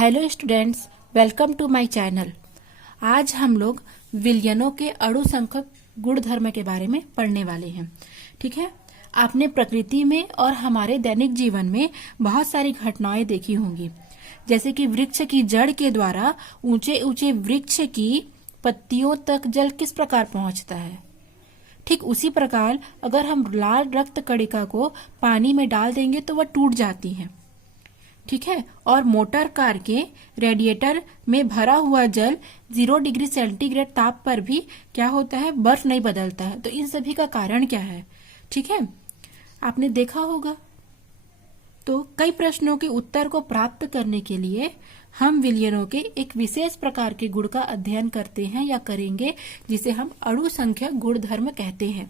Hello students, welcome to my channel. आज हम लोग विलयनों के अणु संख्यक गुणधर्म के बारे में पढ़ने वाले हैं। ठीक है, आपने प्रकृति में और हमारे दैनिक जीवन में बहुत सारी घटनाएं देखी होंगी, जैसे कि वृक्ष की जड़ के द्वारा ऊंचे ऊंचे वृक्ष की पत्तियों तक जल किस प्रकार पहुंचता है। ठीक उसी प्रकार अगर हम लाल रक्त कणिका को पानी में डाल देंगे तो वह टूट जाती है। ठीक है, और मोटर कार के रेडिएटर में भरा हुआ जल 0 डिग्री सेंटीग्रेड ताप पर भी क्या होता है, बर्फ नहीं बदलता है। तो इन सभी का कारण क्या है, ठीक है, आपने देखा होगा। तो कई प्रश्नों के उत्तर को प्राप्त करने के लिए हम विलयनों के एक विशेष प्रकार के गुण का अध्ययन करते हैं या करेंगे, जिसे हम अणु संख्यक गुणधर्म कहते हैं।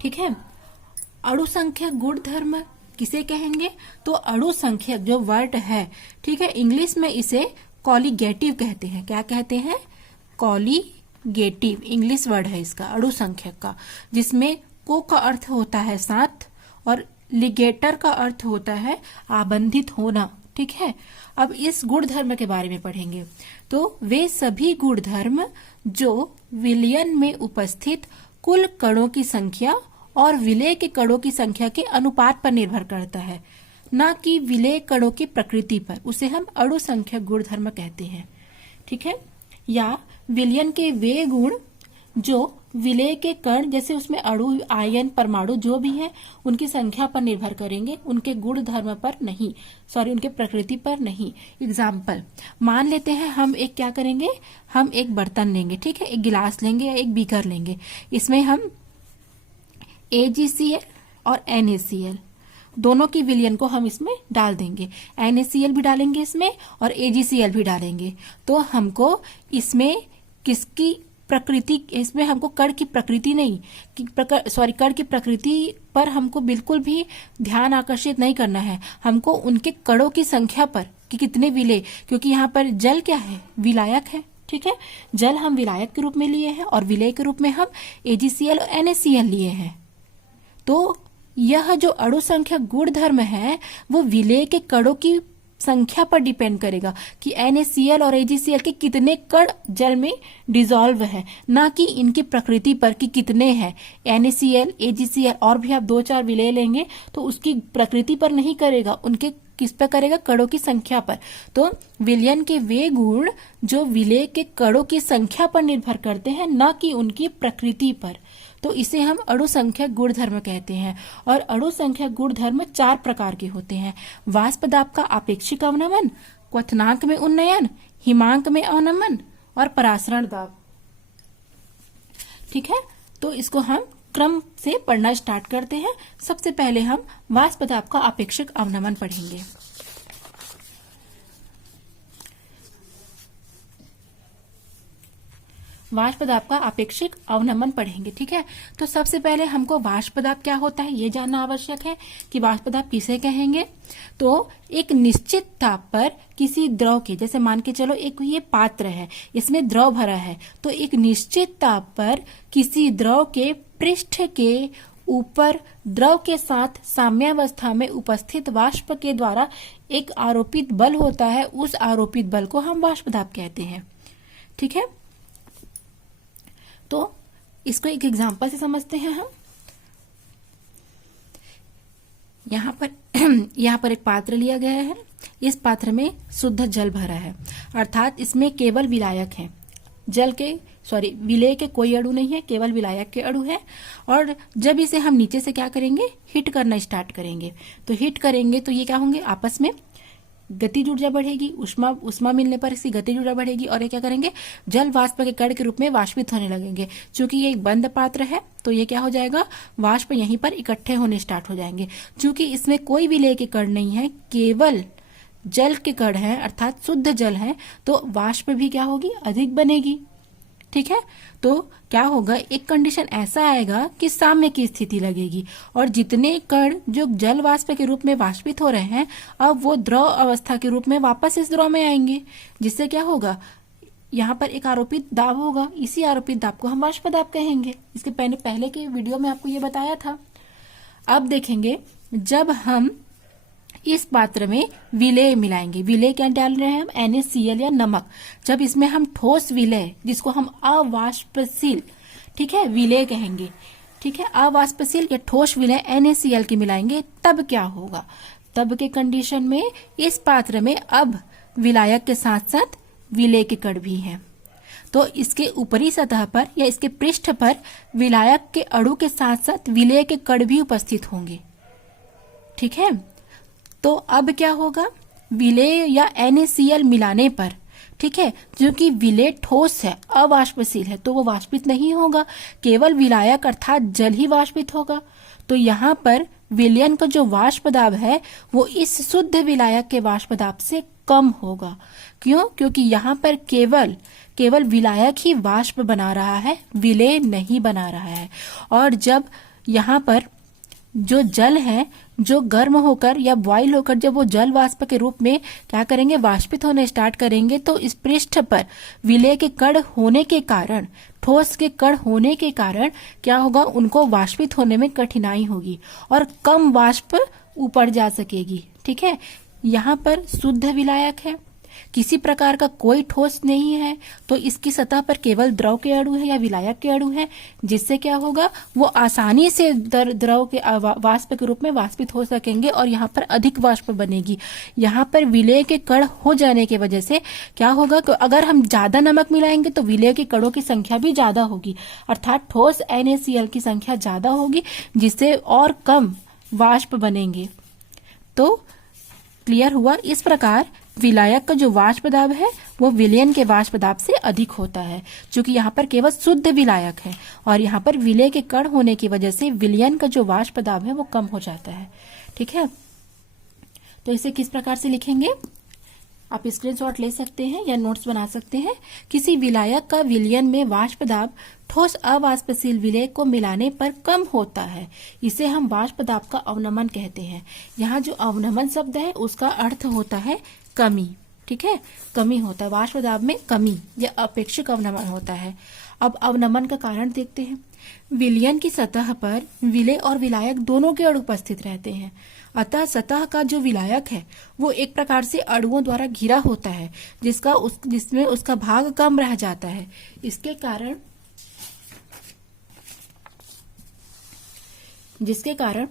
ठीक है, अणु संख्यक गुणधर्म किसे कहेंगे, तो अणु संख्यक जो वर्ड है, ठीक है, इंग्लिश में इसे कॉलीगेटिव कहते हैं। क्या कहते हैं, कॉलीगेटिव इंग्लिश वर्ड है इसका, अणु संख्यक का, जिसमें को का अर्थ होता है साथ और लिगेटर का अर्थ होता है आबंधित होना। ठीक है, अब इस गुणधर्म के बारे में पढ़ेंगे। तो वे सभी गुणधर्म जो विलयन में उपस्थित कुल कणों की संख्या और विलेय के कणों की संख्या के अनुपात पर निर्भर करता है, न कि विलेय कणों की प्रकृति पर। उसे हम अणु संख्यक गुणधर्म कहते हैं। ठीक है, या विलयन के वे गुण जो विलेय के कण, जैसे उसमें अणु, आयन, परमाणु जो भी है, उनकी संख्या पर निर्भर करेंगे, उनके गुणधर्म पर नहीं, उनके प्रकृति पर नहीं। एग्जाम्पल मान लेते हैं, हम एक क्या करेंगे, हम एक बर्तन लेंगे, ठीक है, एक गिलास लेंगे या एक बीकर लेंगे, इसमें हम AgCl और NaCl दोनों की विलयन को हम इसमें डाल देंगे। NaCl भी डालेंगे इसमें और AgCl भी डालेंगे। तो हमको इसमें किसकी प्रकृति, इसमें हमको कण की प्रकृति नहीं, कण की प्रकृति पर हमको बिल्कुल भी ध्यान आकर्षित नहीं करना है। हमको उनके कणों की संख्या पर कि कितने विलेय, क्योंकि यहाँ पर जल क्या है, विलायक है। ठीक है, जल हम विलायक के रूप में लिए हैं और विलेय के रूप में हम AgCl और NaCl लिए हैं। तो यह जो अणु संख्यक गुणधर्म है वो विलेय के कणों की संख्या पर डिपेंड करेगा कि NaCl और AgCl के कितने कण जल में डिसॉल्व है, ना कि इनकी प्रकृति पर कि कितने हैं। NaCl, AgCl और भी आप 2-4 विलेय लेंगे तो उसकी प्रकृति पर नहीं करेगा, उनके किस पर करेगा, कणों की संख्या पर। तो विलयन के वे गुण जो विलेय के कणों की संख्या पर निर्भर करते हैं, ना कि उनकी प्रकृति पर, तो इसे हम अणु संख्यक गुणधर्म कहते हैं। और अणु संख्यक गुणधर्म 4 प्रकार के होते हैं। वाष्प दाब का आपेक्षिक अवनमन, क्वथनांक में उन्नयन, हिमांक में अवनमन और परासरण दाब। ठीक है, तो इसको हम क्रम से पढ़ना स्टार्ट करते हैं। सबसे पहले हम वाष्प दाब का आपेक्षिक अवनमन पढ़ेंगे। वाष्प दाब का आपेक्षिक अवनमन पढ़ेंगे। ठीक है, तो सबसे पहले हमको वाष्प दाब क्या होता है ये जानना आवश्यक है कि वाष्प दाब किसे कहेंगे। तो एक निश्चित ताप पर किसी द्रव के, जैसे मान के चलो एक ये पात्र है, इसमें द्रव भरा है, तो एक निश्चित ताप पर किसी द्रव के पृष्ठ के ऊपर द्रव के साथ साम्यावस्था में उपस्थित वाष्प के द्वारा एक आरोपित बल होता है, उस आरोपित बल को हम वाष्प दाब कहते हैं। ठीक है, तो इसको एक एग्जांपल से समझते हैं हम। यहाँ पर एक पात्र लिया गया है, इस पात्र में शुद्ध जल भरा है, अर्थात इसमें केवल विलायक है, विलेय के कोई अणु नहीं है, केवल विलायक के अणु है। और जब इसे हम नीचे से क्या करेंगे, हिट करना स्टार्ट करेंगे, तो हिट करेंगे तो ये क्या होंगे, आपस में गतिज ऊर्जा बढ़ेगी, उष्मा मिलने पर इसकी गतिज ऊर्जा बढ़ेगी और ये क्या करेंगे, जल वाष्प के कण के रूप में वाष्पित होने लगेंगे। चूंकि ये एक बंद पात्र है तो ये क्या हो जाएगा, वाष्प यहीं पर इकट्ठे होने स्टार्ट हो जाएंगे। चूंकि इसमें कोई विलेय के कण नहीं है, केवल जल के कण है, अर्थात शुद्ध जल है, तो वाष्प भी क्या होगी, अधिक बनेगी। ठीक है, तो क्या होगा, एक कंडीशन ऐसा आएगा कि साम्य की स्थिति लगेगी और जितने कण जो जल वाष्प के रूप में वाष्पित हो रहे हैं, अब वो द्रव अवस्था के रूप में वापस इस द्रव में आएंगे, जिससे क्या होगा, यहाँ पर एक आरोपित दाब होगा, इसी आरोपित दाब को हम वाष्प दाब कहेंगे। इसके पहले के वीडियो में आपको ये बताया था। अब देखेंगे, जब हम इस पात्र में विलेय मिलाएंगे। विलेय क्या डाल रहे हैं हम, NaCl या नमक। जब इसमें हम ठोस विलेय, जिसको हम अवाष्पशील, ठीक है, विलेय कहेंगे, ठीक है, अवाष्पशील या ठोस विलेय NaCl की मिलाएंगे, तब क्या होगा, तब के कंडीशन में इस पात्र में अब विलायक के साथ साथ विलेय के कण भी हैं। तो इसके ऊपरी सतह पर या इसके पृष्ठ पर विलायक के अणु के साथ साथ विलेय के कण भी उपस्थित होंगे, ठीक है। तो अब क्या होगा, विलेय या NaCl मिलाने पर, ठीक है, क्योंकि विलेय ठोस है, अवाष्पशील है, तो वो वाष्पित नहीं होगा, केवल विलायक अर्थात जल ही वाष्पित होगा। तो यहाँ पर विलयन का जो वाष्प दाब है वो इस शुद्ध विलायक के वाष्प दाब से कम होगा। क्यों? क्योंकि यहाँ पर केवल विलायक ही वाष्प बना रहा है, विलेय नहीं बना रहा है। और जब यहाँ पर जो जल है, जो गर्म होकर या बॉयल होकर जब वो जल वाष्प के रूप में क्या करेंगे, वाष्पित होने स्टार्ट करेंगे, तो इस पृष्ठ पर विलेय के कण होने के कारण, ठोस के कण होने के कारण क्या होगा, उनको वाष्पित होने में कठिनाई होगी और कम वाष्प ऊपर जा सकेगी, ठीक है। यहाँ पर शुद्ध विलायक है, किसी प्रकार का कोई ठोस नहीं है, तो इसकी सतह पर केवल द्रव के अणु है या विलायक के अणु है, जिससे क्या होगा, वो आसानी से द्रव के वाष्प के रूप में वाष्पित हो सकेंगे और यहाँ पर अधिक वाष्प बनेगी। यहाँ पर विलेय के कण हो जाने की वजह से क्या होगा, अगर हम ज्यादा नमक मिलाएंगे तो विलेय के कणों की संख्या भी ज्यादा होगी, अर्थात ठोस NaCl की संख्या ज्यादा होगी, जिससे और कम वाष्प बनेंगे। तो क्लियर हुआ। इस प्रकार विलायक का जो वाष्प दाब है वो विलयन के वाष्प दाब से अधिक होता है, क्योंकि यहाँ पर केवल शुद्ध विलायक है और यहाँ पर विलेय के कण होने की वजह से विलयन का जो वाष्प दाब है वो कम हो जाता है, ठीक है। तो इसे किस प्रकार से लिखेंगे, आप स्क्रीनशॉट ले सकते हैं या नोट्स बना सकते हैं। किसी विलायक का विलयन में वाष्प दाब ठोस अवाष्पशील विलेय को मिलाने पर कम होता है, इसे हम वाष्प दाब का अवनमन कहते हैं। यहाँ जो अवनमन शब्द है उसका अर्थ होता है कमी, ठीक है, कमी होता है, वाष्प दाब में कमी या अपेक्षिक अवनमन होता है। अब अवनमन का कारण देखते हैं। विलयन की सतह पर विलेय और विलायक दोनों के अणु उपस्थित रहते हैं, अतः सतह का जो विलायक है वो एक प्रकार से अणुओं द्वारा घिरा होता है, जिसमें उसका भाग कम रह जाता है। जिसके कारण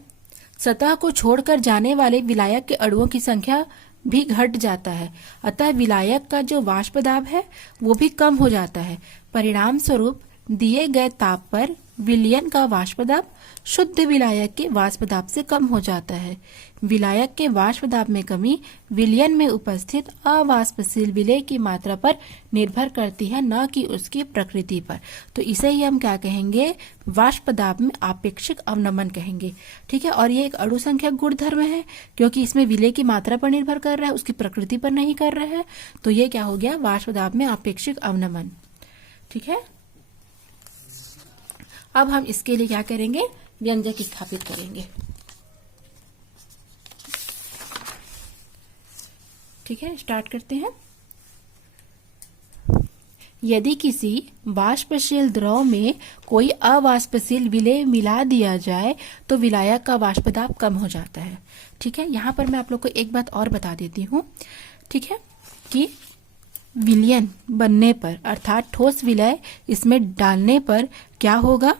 सतह को छोड़कर जाने वाले विलायक के अणुओं की संख्या भी घट जाता है, अतः विलायक का जो वाष्प दाब है वो भी कम हो जाता है। परिणाम स्वरूप दिए गए ताप पर विलयन का वाष्प दाब शुद्ध विलायक के वाष्प दाब से कम हो जाता है। विलायक के वाष्प दाब में कमी विलयन में उपस्थित अवाष्पशील विलेय की मात्रा पर निर्भर करती है, न कि उसकी प्रकृति पर। तो इसे ही हम क्या कहेंगे, वाष्प दाब में आपेक्षिक अवनमन कहेंगे, ठीक है। और ये एक अणु संख्या गुणधर्म है, क्योंकि इसमें विलेय की मात्रा पर निर्भर कर रहा है, उसकी प्रकृति पर नहीं कर रहा है। तो ये क्या हो गया, वाष्प दाब में आपेक्षिक अवनमन, ठीक है। अब हम इसके लिए क्या करेंगे, व्यंजक स्थापित करेंगे, ठीक है। स्टार्ट करते हैं। यदि किसी वाष्पशील द्रव में कोई अवाष्पशील विलेय मिला दिया जाए तो विलायक का वाष्प दाब कम हो जाता है, ठीक है। यहाँ पर मैं आप लोग को एक बात और बता देती हूँ, ठीक है, कि विलयन बनने पर अर्थात ठोस विलेय इसमें डालने पर क्या होगा,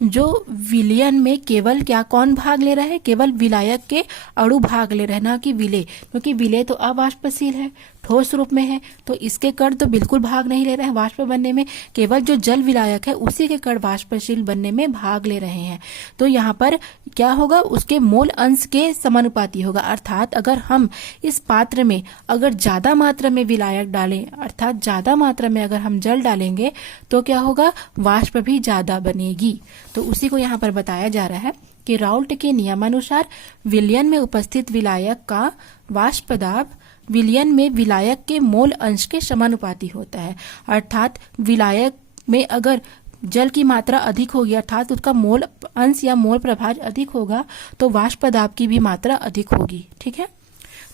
जो विलयन में केवल क्या कौन भाग ले रहा है, केवल विलायक के अणु भाग ले रहे हैं, ना कि विलेय, क्योंकि विलेय तो अवाष्पशील है, ठोस रूप में है, तो इसके कण तो बिल्कुल भाग नहीं ले रहे हैं वाष्प बनने में, केवल जो जल विलायक है उसी के कण वाष्पशील बनने में भाग ले रहे हैं। तो यहाँ पर क्या होगा, उसके मोल अंश के समानुपाती होगा, अर्थात अगर हम इस पात्र में अगर ज्यादा मात्रा में विलायक डालें, अर्थात ज्यादा मात्रा में अगर हम जल डालेंगे तो क्या होगा, वाष्प भी ज्यादा बनेगी। तो उसी को यहाँ पर बताया जा रहा है कि राउल्ट के नियमानुसार विलयन में उपस्थित विलायक का वाष्प दाब विलयन में विलायक के मोल अंश के समानुपाती होता है, अर्थात विलायक में अगर जल की मात्रा अधिक होगी, अर्थात उसका मोल अंश या मोल प्रभाज अधिक होगा, तो वाष्प दाब की भी मात्रा अधिक होगी, ठीक है।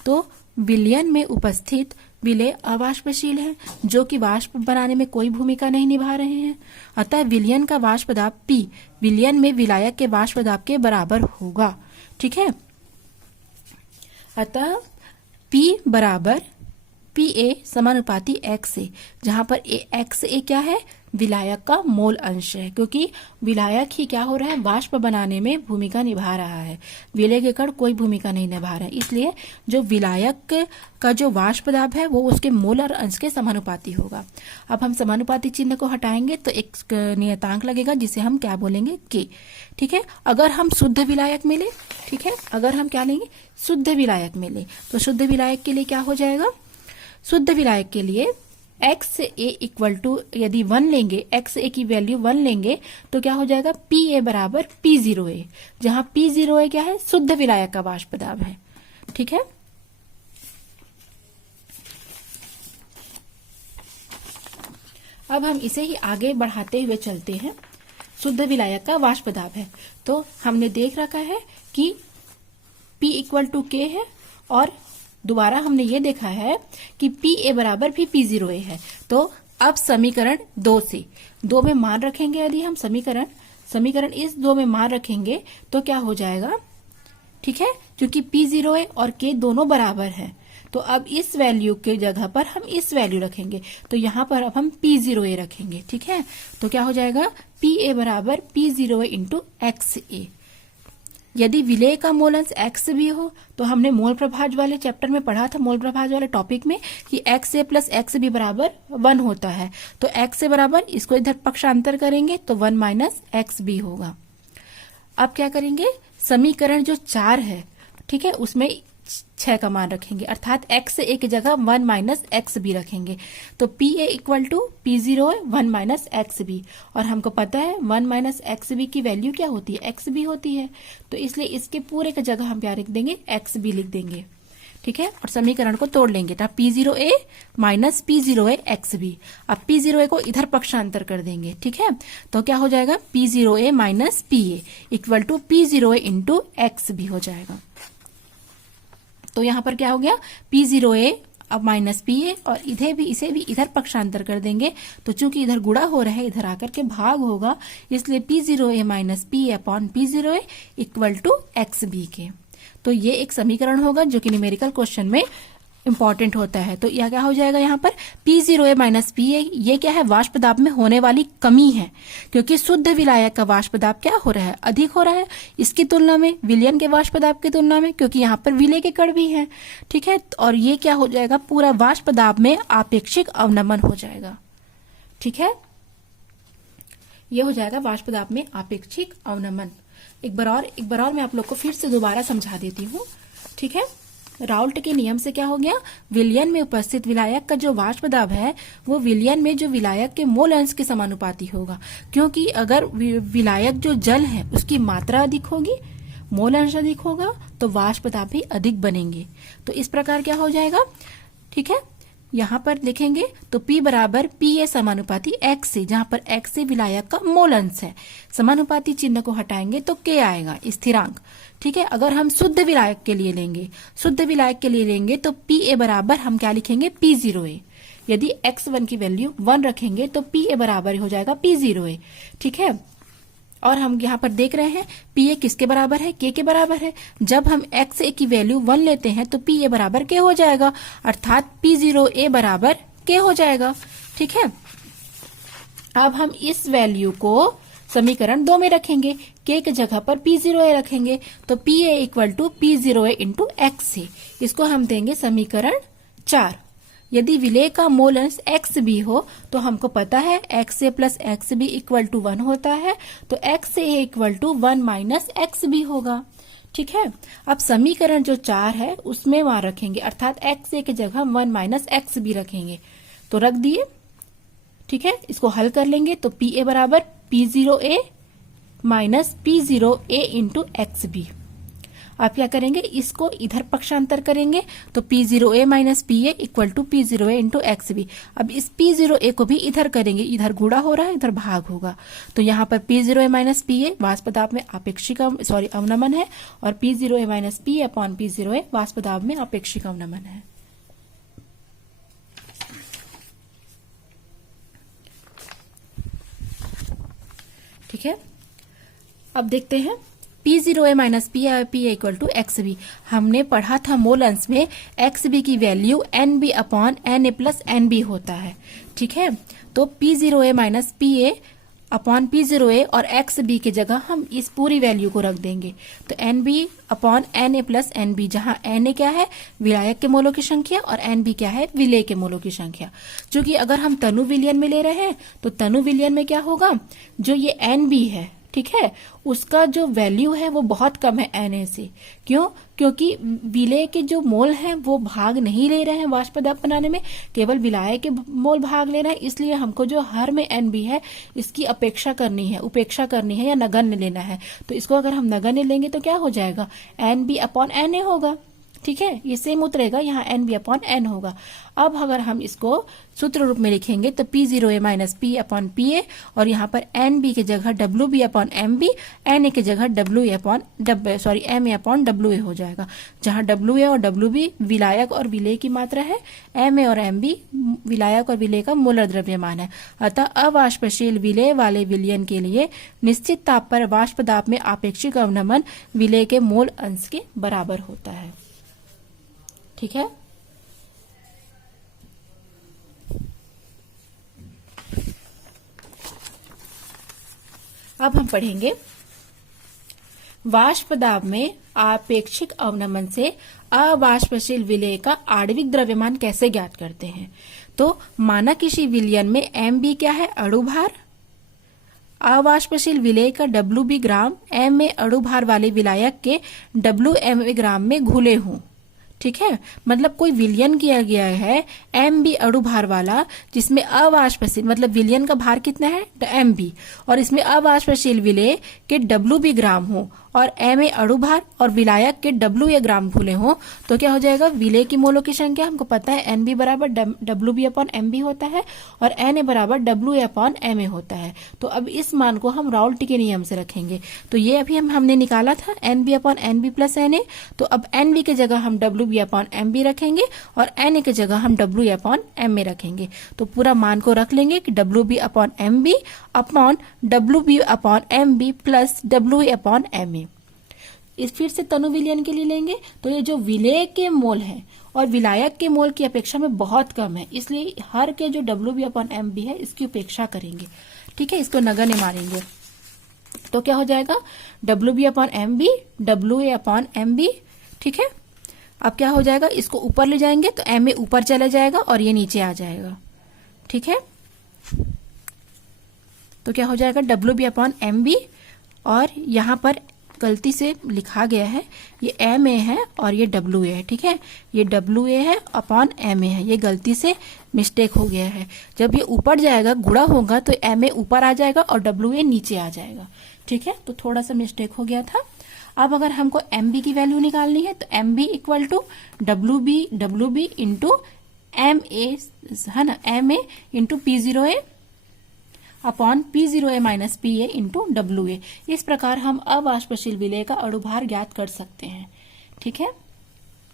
तो विलयन में उपस्थित विलेय अवाष्पशील है, जो कि वाष्प बनाने में कोई भूमिका नहीं निभा रहे हैं, अतः विलयन का वाष्प दाब P विलयन में विलायक के वाष्प दाब के बराबर होगा, ठीक है। अतः P बराबर PA समानुपाती XA, जहां पर XA क्या है, विलायक का मोल अंश है, क्योंकि विलायक ही क्या हो रहा है, वाष्प बनाने में भूमिका निभा रहा है, विलय के कण कोई भूमिका नहीं निभा रहा है। इसलिए जो विलायक का जो वाष्प दाब है वो उसके मोल और अंश के समानुपाती होगा। अब हम समानुपाती चिन्ह को हटाएंगे तो एक नियतांक लगेगा जिसे हम क्या बोलेंगे, K। ठीक है, अगर हम शुद्ध विलायक मिले, ठीक है, अगर हम क्या लेंगे, शुद्ध विलायक मिले, तो शुद्ध विलायक के लिए क्या हो जाएगा, शुद्ध विलायक के लिए XA इक्वल टू यदि 1 लेंगे, XA की वैल्यू 1 लेंगे तो क्या हो जाएगा, PA बराबर P0A, जहां P0A क्या है, शुद्ध विलायक का वाष्प दाब है। ठीक है, अब हम इसे ही आगे बढ़ाते हुए चलते हैं। शुद्ध विलायक का वाष्प दाब है, तो हमने देख रखा है कि P इक्वल टू K है, और दोबारा हमने ये देखा है कि PA बराबर भी P0A है। तो अब समीकरण 2 से 2 में मान रखेंगे, यदि हम समीकरण इस 2 में मान रखेंगे तो क्या हो जाएगा, ठीक है, क्योंकि P0A और K दोनों बराबर हैं, तो अब इस वैल्यू के जगह पर हम इस वैल्यू रखेंगे, तो यहां पर अब हम P0A रखेंगे। ठीक है, तो क्या हो जाएगा, PA बराबर P0A इंटू XA। यदि विलेय का मोल अंश x भी हो, तो हमने मोल प्रभाज वाले चैप्टर में पढ़ा था, मोल प्रभाज वाले टॉपिक में, कि XA प्लस XB बराबर 1 होता है। तो XA बराबर, इसको इधर पक्षांतर करेंगे तो 1 माइनस XB होगा। अब क्या करेंगे, समीकरण जो 4 है, ठीक है, उसमें 6 का मान रखेंगे, अर्थात XA की जगह 1 माइनस XB रखेंगे। तो PA equal to P0 1 minus XB, और हमको पता है 1 माइनस XB की वैल्यू क्या होती है, XB होती है, तो इसलिए इसके पूरे की जगह हम क्या लिख देंगे, XB लिख देंगे। ठीक है, और समीकरण को तोड़ लेंगे, तो P0A माइनस P0A XB। अब P0A को इधर पक्षांतर कर देंगे। ठीक है, तो क्या हो जाएगा, P0A minus PA equal to P0A into XB हो जाएगा। तो यहां पर क्या हो गया, P0A अब माइनस PA, और इसे भी इधर पक्षांतर कर देंगे, तो चूंकि इधर गुणा हो रहा है, इधर आकर के भाग होगा, इसलिए P0A minus PA upon P0A equal to XB के। तो ये एक समीकरण होगा जो कि न्यूमेरिकल क्वेश्चन में इंपॉर्टेंट होता है। तो यह क्या हो जाएगा, यहाँ पर P0A माइनस PA, ये क्या है, वाष्प दाब में होने वाली कमी है, क्योंकि शुद्ध विलायक का वाष्प दाब क्या हो रहा है, अधिक हो रहा है इसकी तुलना में, विलयन के वाष्प दाब की तुलना में, क्योंकि यहाँ पर विलय के कण भी हैं। ठीक है, और ये क्या हो जाएगा, पूरा वाष्प दाब में आपेक्षिक अवनमन हो जाएगा। ठीक है, ये हो जाएगा वाष्प दाब में आपेक्षिक अवनमन। एक बार और मैं आप लोग को फिर से दोबारा समझा देती हूँ। ठीक है, राउल्ट के नियम से क्या हो गया, विलयन में उपस्थित विलायक का जो वाष्प दाब है वो विलयन में जो विलायक के मोल अंश के समानुपाती होगा, क्योंकि अगर विलायक जो जल है उसकी मात्रा अधिक होगी, मोल अंश अधिक होगा, तो वाष्प दाब भी अधिक बनेंगे। तो इस प्रकार क्या हो जाएगा, ठीक है, यहां पर लिखेंगे तो P बराबर PA समानुपाती X से, जहां पर X से विलायक का मोल अंश है, समानुपाती चिन्ह को हटाएंगे तो K आएगा, स्थिरांक। ठीक है, अगर हम शुद्ध विलायक के लिए लेंगे, तो PA बराबर हम क्या लिखेंगे, P0A। यदि X1 की वैल्यू 1 रखेंगे तो PA बराबर हो जाएगा P0A। ठीक है, और हम यहाँ पर देख रहे हैं PA किसके बराबर है, K के बराबर है। जब हम XA की वैल्यू 1 लेते हैं तो PA बराबर K हो जाएगा, अर्थात P0A बराबर K हो जाएगा। ठीक है, अब हम इस वैल्यू को समीकरण 2 में रखेंगे, K की जगह पर P0A रखेंगे, तो PA equal to P0A into XA, इसको हम देंगे समीकरण 4। यदि विलेय का मोल अंश XB हो, तो हमको पता है XA plus XB equal to 1 होता है, तो XA equal to 1 minus XB होगा। ठीक है, अब समीकरण जो 4 है उसमें वहां रखेंगे, अर्थात XA की जगह 1 माइनस XB रखेंगे, तो रख दिए। ठीक है, इसको हल कर लेंगे तो PA बराबर P0A minus P0A into XB। आप क्या करेंगे, इसको इधर पक्षांतर करेंगे तो P0A minus PA equal to P0A into XB। अब इस P0A को भी इधर करेंगे, इधर गुणा हो रहा है, इधर भाग होगा, तो यहाँ पर P0A माइनस PA वाष्प दाब में आपेक्षिक अवनमन है, और P0A minus PA upon P0A वाष्प दाब में आपेक्षिक अवनमन है। ठीक है, अब देखते हैं P0A minus P equal to XB। हमने पढ़ा था मोल अंश में XB की value NB upon Na plus NB होता है, ठीक है। तो P0A minus PA upon P0A और XB की जगह हम इस पूरी वैल्यू को रख देंगे। तो NB upon Na plus NB, जहां Na क्या है विलायक के मोलों की संख्या और NB क्या है विलेय के मोलों की संख्या। क्योंकि अगर हम तनु विलयन में ले रहे हैं तो तनु विलयन में क्या होगा, जो ये NB है, ठीक है, उसका जो वैल्यू है वो बहुत कम है Na से। क्यों? क्योंकि विलेय के जो मोल हैं वो भाग नहीं ले रहे हैं वाष्प पदार्थ बनाने में, केवल विलायक के मोल भाग ले रहे हैं। इसलिए हमको जो हर में NB है इसकी उपेक्षा करनी है या नगण्य लेना है। तो इसको अगर हम नगण्य लेंगे तो क्या हो जाएगा, NB अपॉन Na होगा, ठीक है, ये सेम उतरेगा, यहाँ NB अपॉन N होगा। अब अगर हम इसको सूत्र रूप में लिखेंगे तो P0A minus P upon PA और यहाँ पर NB की जगह WB अपॉन MB, Na की जगह Ma अपॉन WA हो जाएगा, जहाँ WA और WB विलायक और विलेय की मात्रा है, Ma और MB विलायक और विलेय का मोलर द्रव्यमान है। अतः अवाष्पशील विलेय वाले विलयन के लिए निश्चित ताप पर वाष्प दाब में आपेक्षिक अवनमन विलेय के मोल अंश के बराबर होता है, ठीक है। अब हम पढ़ेंगे वाष्प दाब में आपेक्षिक अवनमन से अवाष्पशील विलेय का आणविक द्रव्यमान कैसे ज्ञात करते हैं। तो माना किसी विलयन में Mb क्या है अणु भार, अवाष्पशील विलेय का WB ग्राम Ma अणु भार वाले विलायक के WMa ग्राम में घुले हों, ठीक है। मतलब कोई विलयन किया गया है MB अणु भार वाला, जिसमें अवाष्पशील मतलब विलयन का भार कितना है MB, और इसमें अवाष्पशील विलेय के WB ग्राम हो और Ma अणु भार और विलायक के WA ग्राम घुले हो, तो क्या हो जाएगा, विलेय की मोलों की संख्या हमको पता है NB बराबर WB अपॉन MB होता है और Na बराबर WA अपॉन Ma होता है। तो अब इस मान को हम राउल्ट के नियम से रखेंगे। तो ये अभी हमने निकाला था NB upon NB plus Na, तो अब NB की जगह हम WB अपॉन MB रखेंगे और Na की जगह हम WA अपॉन Ma रखेंगे। तो पूरा मान को रख लेंगे कि WB upon MB upon WB upon MB plus WA upon Ma। इस फिर से तनु विलयन के लिए लेंगे तो ये जो विलेय के मोल है और विलायक के मोल की अपेक्षा में बहुत कम है, इसलिए हर के जो WB अपॉन MB है इसकी उपेक्षा करेंगे, ठीक है, इसको नगण्य मानेंगे। तो क्या हो जाएगा WB upon MB WA upon MB, ठीक है। अब क्या हो जाएगा, इसको ऊपर ले जाएंगे तो Ma ऊपर चला जाएगा और ये नीचे आ जाएगा, ठीक है। तो क्या हो जाएगा WB अपॉन MB, और यहाँ पर गलती से लिखा गया है ये Ma है और ये WA है, ठीक है, ये WA है अपॉन Ma है, ये गलती से मिस्टेक हो गया है। जब ये ऊपर जाएगा गुणा होगा तो Ma ऊपर आ जाएगा और WA नीचे आ जाएगा, ठीक है। तो थोड़ा सा मिस्टेक हो गया था। अब अगर हमको MB की वैल्यू निकालनी है तो MB equal to WB into MA है ना, Ma into P0A upon P0A minus PA into WA। इस प्रकार हम अवाष्पशील विलेय का अणुभार ज्ञात कर सकते हैं, ठीक है।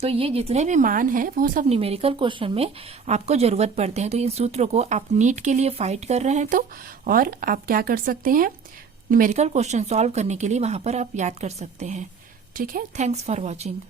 तो ये जितने भी मान हैं वो सब न्यूमेरिकल क्वेश्चन में आपको जरूरत पड़ते हैं। तो इन सूत्रों को आप नीट के लिए फाइट कर रहे हैं तो, और आप क्या कर सकते हैं, न्यूमेरिकल क्वेश्चन सॉल्व करने के लिए वहां पर आप याद कर सकते हैं, ठीक है। Thanks for watching.